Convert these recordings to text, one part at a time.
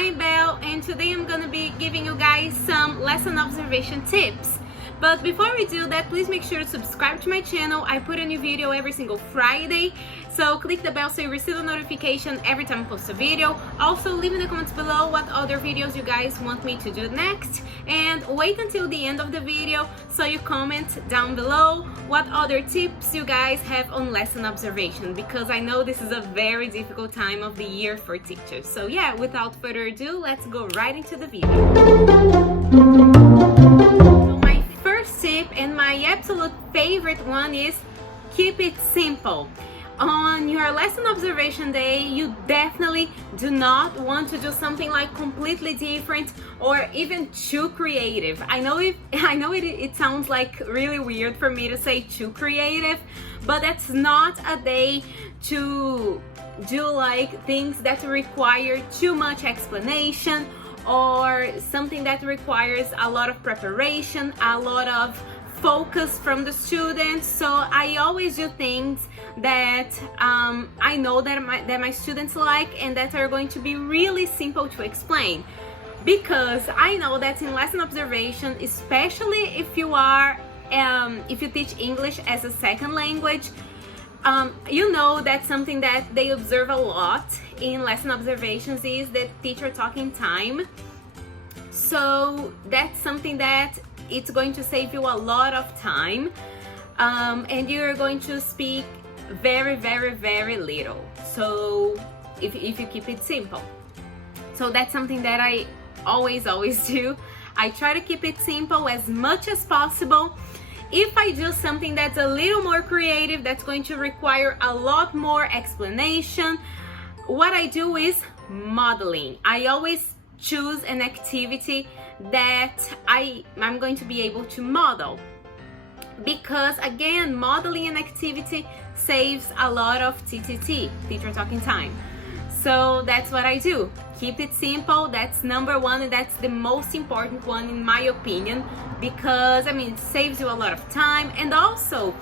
I'm Belle, and today I'm gonna be giving you guys some lesson observation tips. But before we do that, please make sure to subscribe to my channel. I put a new video every single Friday, so click the bell so you receive a notification every time I post a video. Also, leave in the comments below what other videos you guys want me to do next, and wait until the end of the video so you comment down below what other tips you guys have on lesson observation, because I know this is a very difficult time of the year for teachers. So yeah, without further ado, let's go right into the video. First tip, and my absolute favorite one, is keep it simple. On your lesson observation day, you definitely do not want to do something like completely different or even too creative. I know it sounds like really weird for me to say too creative, but that's not a day to do like things that require too much explanation, or something that requires a lot of preparation, a lot of focus from the students. So I always do things that I know that my students like, and that are going to be really simple to explain, because I know that in lesson observation, especially if you teach English as a second language, you know that something that they observe a lot in lesson observations is the teacher talking time. So that's something that it's going to save you a lot of time, and you're going to speak very little, so if you keep it simple. So that's something that I always do. I try to keep it simple as much as possible. If I do something that's a little more creative, that's going to require a lot more explanation, what I do is modeling. I always choose an activity that I'm going to be able to model, because again, modeling an activity saves a lot of TTT, teacher talking time. So that's what I do. Keep it simple. That's number one, and that's the most important one in my opinion, because it saves you a lot of time. And also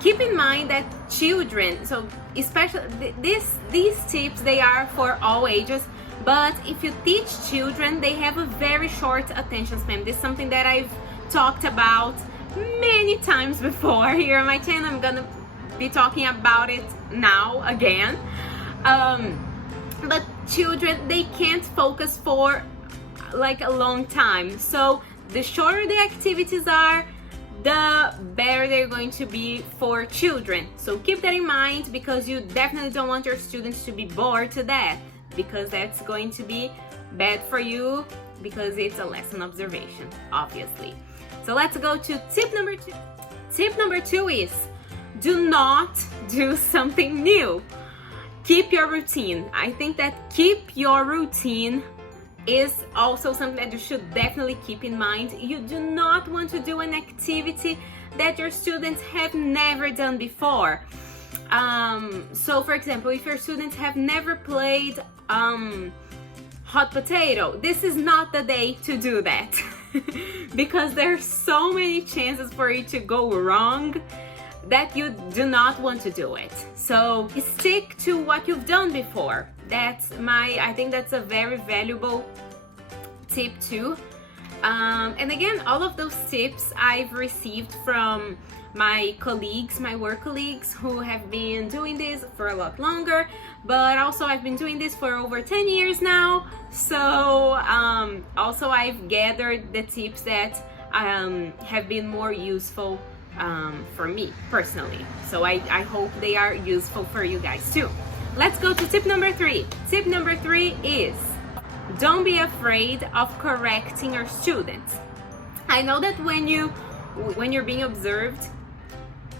keep in mind that children, so especially these tips, they are for all ages, but if you teach children, they have a very short attention span. This is something that I've talked about many times before here on my channel. I'm gonna be talking about it now again. But children, they can't focus for like a long time. So the shorter the activities are, the better they're going to be for children. So keep that in mind, because you definitely don't want your students to be bored to death, because that's going to be bad for you, because it's a lesson observation, obviously. So let's go to tip number 2. Tip number 2 is do not do something new. Keep your routine. I think that keep your routine is also something that you should definitely keep in mind. You do not want to do an activity that your students have never done before. So for example, if your students have never played hot potato, this is not the day to do that because there's so many chances for it to go wrong that you do not want to do it. So stick to what you've done before. I think that's a very valuable tip too. And again, all of those tips I've received from my colleagues, my work colleagues, who have been doing this for a lot longer, but also I've been doing this for over 10 years now. So also I've gathered the tips that have been more useful for me personally. So I hope they are useful for you guys too. Let's go to tip number 3. Tip number 3 is don't be afraid of correcting your students. I know that when you're being observed,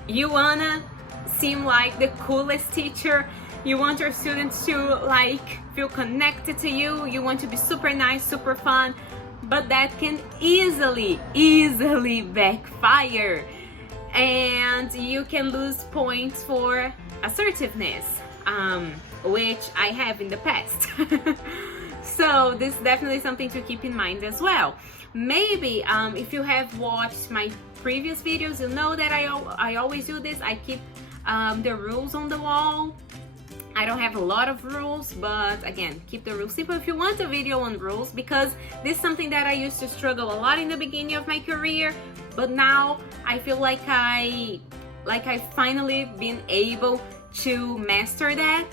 you wanna seem like the coolest teacher. You want your students to feel connected to you. You want to be super nice, super fun, but that can easily backfire, and you can lose points for assertiveness, which I have in the past. So this is definitely something to keep in mind as well. Maybe if you have watched my previous videos, you'll know that I always do this. I keep the rules on the wall, I don't have a lot of rules, but again, keep the rules simple. If you want a video on rules, because this is something that I used to struggle a lot in the beginning of my career, but now I feel like I've finally been able to master that.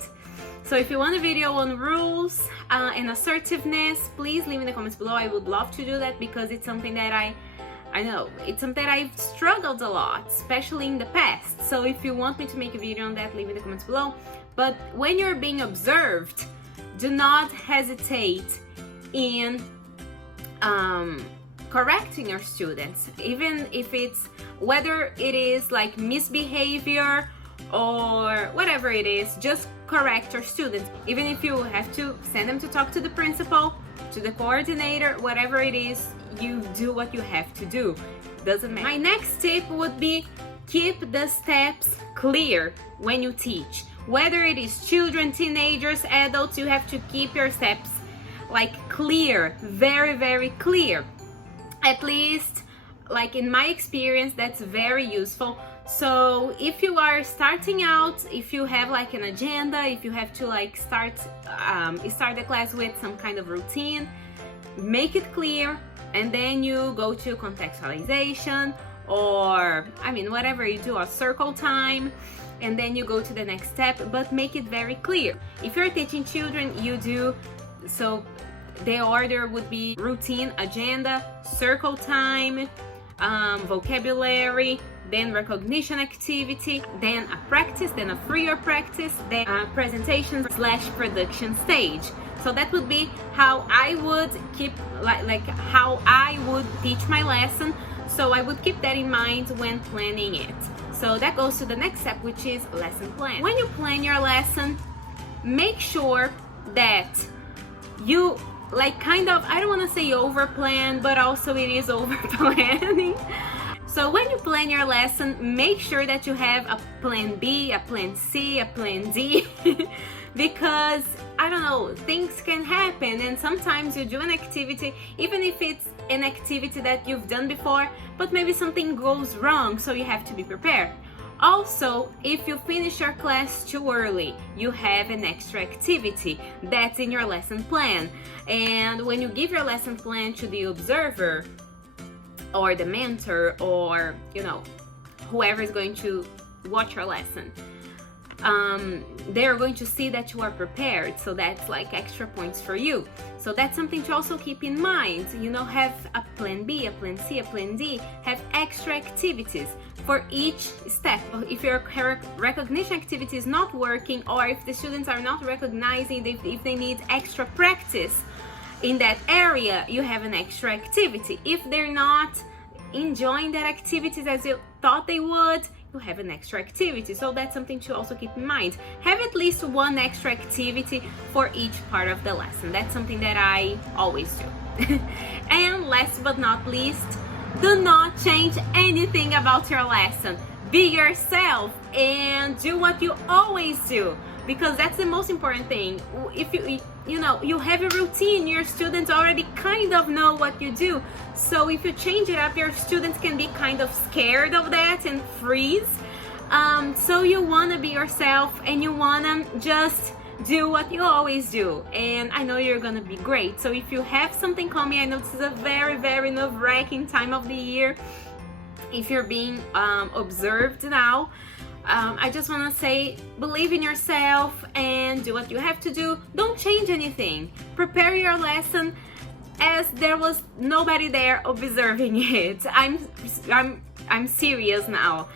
So if you want a video on rules and assertiveness, please leave in the comments below. I would love to do that because it's something that I know it's something that I've struggled a lot, especially in the past. So if you want me to make a video on that, leave in the comments below. But when you're being observed, do not hesitate in correcting your students, even if it's, whether it is like misbehavior or whatever it is, just correct your students. Even if you have to send them to talk to the principal, to the coordinator, whatever it is, you do what you have to do. Doesn't matter. My next tip would be keep the steps clear when you teach. Whether it is children, teenagers, adults, you have to keep your steps like clear, very, very clear. At least, like in my experience, that's very useful. So if you are starting out, if you have like an agenda, if you have to like start the class with some kind of routine, make it clear, and then you go to contextualization, or I mean whatever you do, a circle time, and then you go to the next step, but make it very clear. If you're teaching children, you do, so the order would be routine, agenda, circle time, vocabulary, then recognition activity, then a practice, then a freer practice, then a presentation / production stage. So that would be how I would keep, like how I would teach my lesson. So I would keep that in mind when planning it. So that goes to the next step, which is lesson plan. When you plan your lesson, make sure that you like kind of, I don't want to say over plan, but also it is over planning. So when you plan your lesson, make sure that you have a plan B, a plan C, a plan D, because I don't know, things can happen, and sometimes you do an activity, even if it's an activity that you've done before, but maybe something goes wrong, so you have to be prepared. Also, if you finish your class too early, you have an extra activity that's in your lesson plan. And when you give your lesson plan to the observer or the mentor, or you know, whoever is going to watch your lesson, they're going to see that you are prepared, so that's like extra points for you. So that's something to also keep in mind. You know, have a plan B, a plan C, a plan D, have extra activities for each step. If your recognition activity is not working, or if the students are not recognizing, if they need extra practice in that area, you have an extra activity. If they're not enjoying that activities as you thought they would, you have an extra activity. So that's something to also keep in mind. Have at least one extra activity for each part of the lesson. That's something that I always do. And last but not least, do not change anything about your lesson. Be yourself and do what you always do, because that's the most important thing. If you have a routine, your students already kind of know what you do. So if you change it up, your students can be kind of scared of that and freeze. So you want to be yourself, and you want to just do what you always do, and I know you're gonna be great. So if you have something coming, I know this is a very, very nerve-wracking time of the year if you're being observed now. I just want to say, believe in yourself and do what you have to do. Don't change anything. Prepare your lesson as there was nobody there observing it. I'm serious now.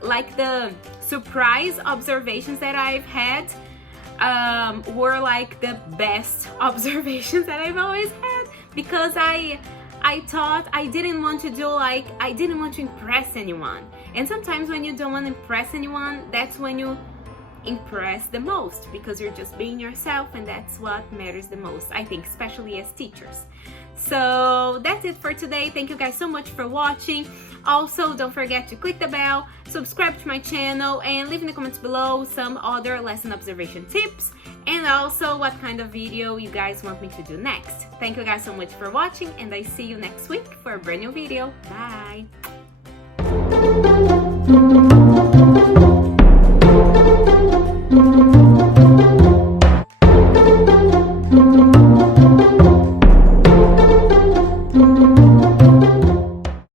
Like the surprise observations that I've had were like the best observations that I've always had, because I thought I didn't want to impress anyone. And sometimes when you don't want to impress anyone, that's when you impress the most, because you're just being yourself, and that's what matters the most, I think, especially as teachers. So that's it for today. Thank you guys so much for watching. Also, don't forget to click the bell, subscribe to my channel, and leave in the comments below some other lesson observation tips, and also what kind of video you guys want me to do next. Thank you guys so much for watching, and I see you next week for a brand new video. Bye!